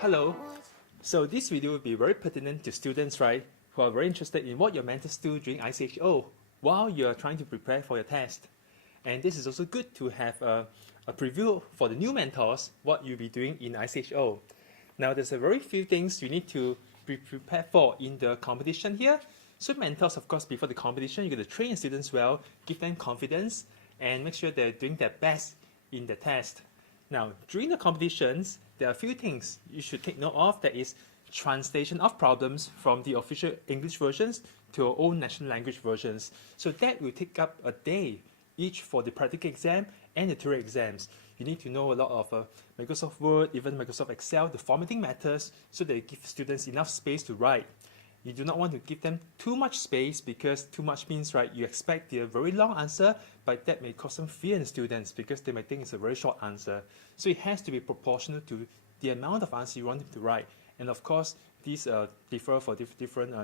Hello. So this video will be very pertinent to students, right, who are very interested in what your mentors do during IChO while you're trying to prepare for your test. And this is also good to have a preview for the new mentors, what you'll be doing in IChO. Now, there's a very few things you need to be prepared for in the competition here. So mentors, of course, before the competition, you're going to train students well, give them confidence, and make sure they're doing their best in the test. Now, during the competitions, there are a few things you should take note of. That is translation of problems from the official English versions to our own national language versions. So that will take up a day each for the practical exam and the theory exams. You need to know a lot of Microsoft Word, even Microsoft Excel, the formatting matters, so that you give students enough space to write. You do not want to give them too much space, because too much means, right, you expect a very long answer, but that may cause some fear in students because they might think it's a very short answer. So it has to be proportional to the amount of answer you want them to write. And of course, these differ for different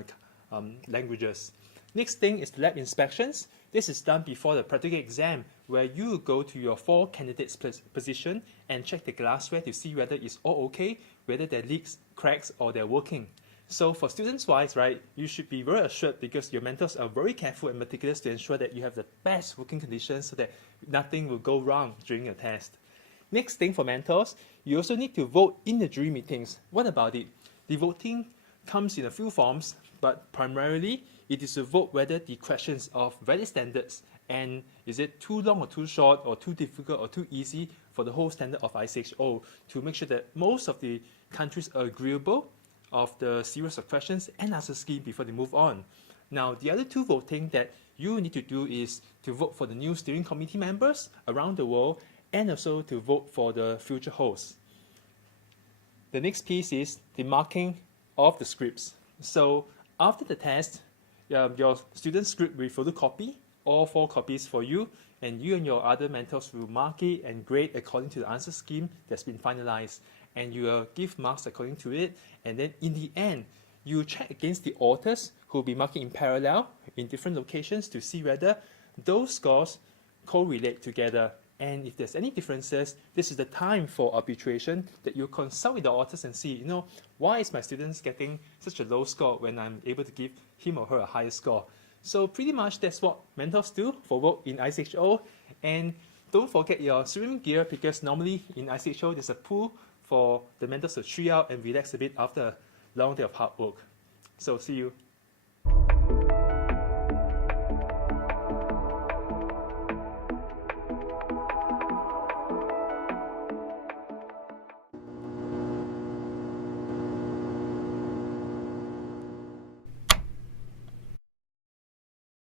languages. Next thing is lab inspections. This is done before the practical exam, where you go to your 4 candidates' position and check the glassware to see whether it's all okay, whether there are leaks, cracks, or they're working. So for students-wise, right, you should be very assured, because your mentors are very careful and meticulous to ensure that you have the best working conditions so that nothing will go wrong during your test. Next thing for mentors, you also need to vote in the jury meetings. What about it? The voting comes in a few forms, but primarily it is to vote whether the questions are valid standards, and is it too long or too short, or too difficult or too easy for the whole standard of IChO, to make sure that most of the countries are agreeable of the series of questions and answer scheme before they move on. Now, the other two voting that you need to do is to vote for the new steering committee members around the world, and also to vote for the future hosts. The next piece is the marking of the scripts. So after the test, your student's script will photocopy, all 4 copies for you, and you and your other mentors will mark it and grade according to the answer scheme that's been finalized. And you will give marks according to it, and then in the end, you check against the authors who will be marking in parallel in different locations to see whether those scores correlate together. And if there's any differences, this is the time for arbitration, that you consult with the authors and see, why is my student getting such a low score when I'm able to give him or her a higher score? So pretty much that's what mentors do for work in IChO. And don't forget your swimming gear, because normally in IChO there's a pool for the mentors to chill out and relax a bit after a long day of hard work. So see you.